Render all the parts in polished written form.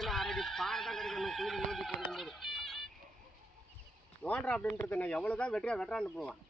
கோயில் அரடி பாறை தான் கிடைக்கணும் கோயில் நோக்கி போகும்போது நோண்டுறா அப்படின்றது நான் எவ்வளோதான் வெட்டுறான்னு போவான்.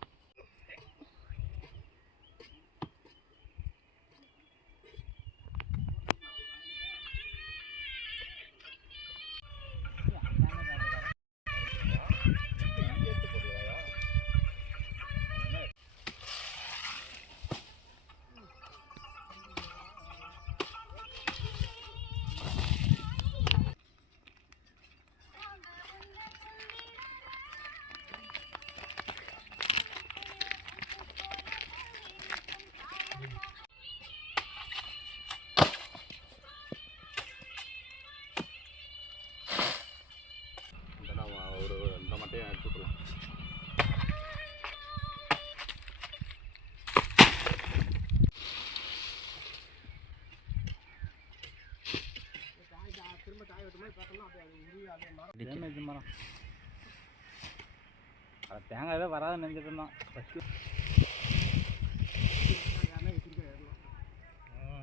தேங்காய் வராது நினைச்சிட்டு இருந்தான்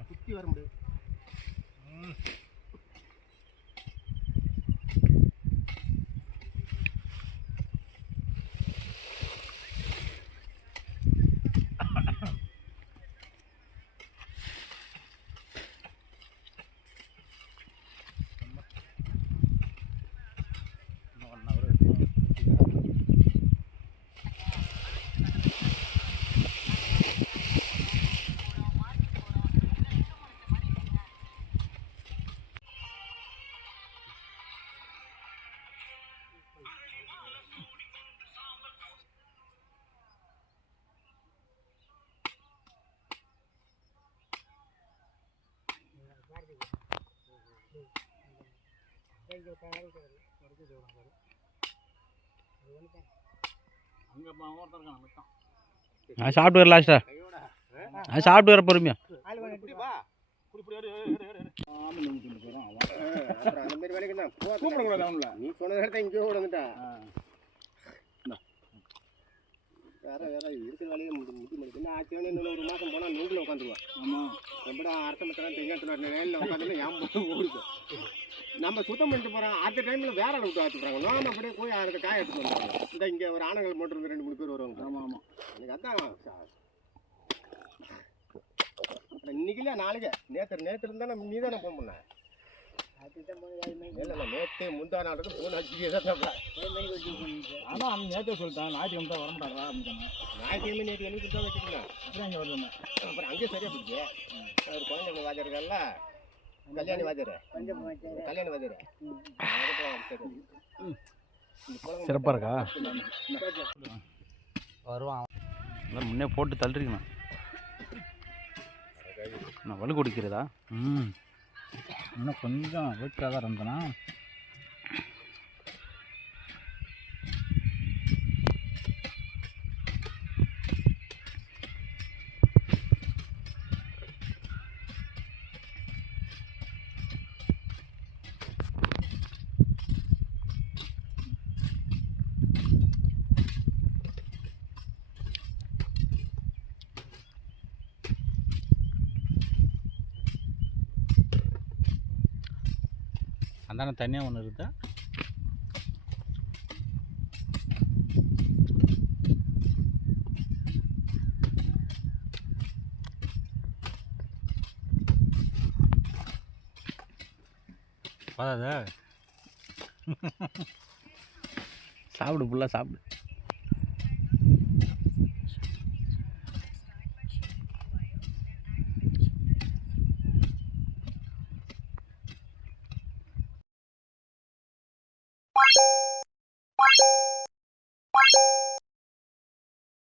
சுற்றி வர முடியும். நான் சாப்பிட்டு வர லாஸ்டா நான் சாப்பிட்டு வர பொறுமையா நீ சொன்ன இடத்த இங்கே விடுங்கட்டா வேற இருக்கிற வேலையை முட்டி முடிச்சு ஆச்சுன்னு இன்னும் ஒரு மாதம் போனால் நூற்றில் உட்காந்துருவேன். ஆமாம் எப்படா அரசமத்தில் தெங்கத்தில் நேரில் உட்காந்துன்னு ஏன் ஓடுது. நம்ம சுத்தம் பண்ணிட்டு போகிறோம் அடுத்த டைமில் வேற விட்டு வச்சுக்கிறாங்க. நாம அப்படியே போய் அடுத்த காய எடுத்துட்டு வந்துடுவாங்க. இந்த இங்கே ஒரு ஆணைகள் மட்டும் இருந்து 2-3 பேர் வருவாங்க. ஆமாம் ஆமாம் எனக்கு அதான் இன்னைக்கு இல்லை நாளைக்கு நேற்று இருந்தால் நம்ம நீ தானே ஃபோன் பண்ணேன். இல்லை நேற்று முந்தா நாளுக்கு ஃபோன் அடிச்சு தான். ஆனால் அந்த நேற்று சொல்லிட்டேன் ஞாயிற்றுக்கிழமை தான் வரமாட்டாரா அப்படின்னு. ஞாயிற்றுக்கிழமை நேற்று எனக்கு தான் வச்சுக்கலாம். அப்புறம் இங்கே வரல அப்புறம் அங்கேயே சரியாக போச்சு. ஒரு குழந்தை வாஜருக்கல்ல கல்யாணி வாஜர் கல்யாணி வாஜர் சிறப்பாக இருக்கா வருவான் முன்னே போட்டு தள்ளிருக்கணும். நான் வலு குடிக்கிறதா இன்னும் கொஞ்சம் வீட்டாக தான் இருந்தேன்னா அந்தான தனியாக ஒன்று இருக்குதா சாப்பிடு ஃபுல்லாக சாப்பிடு.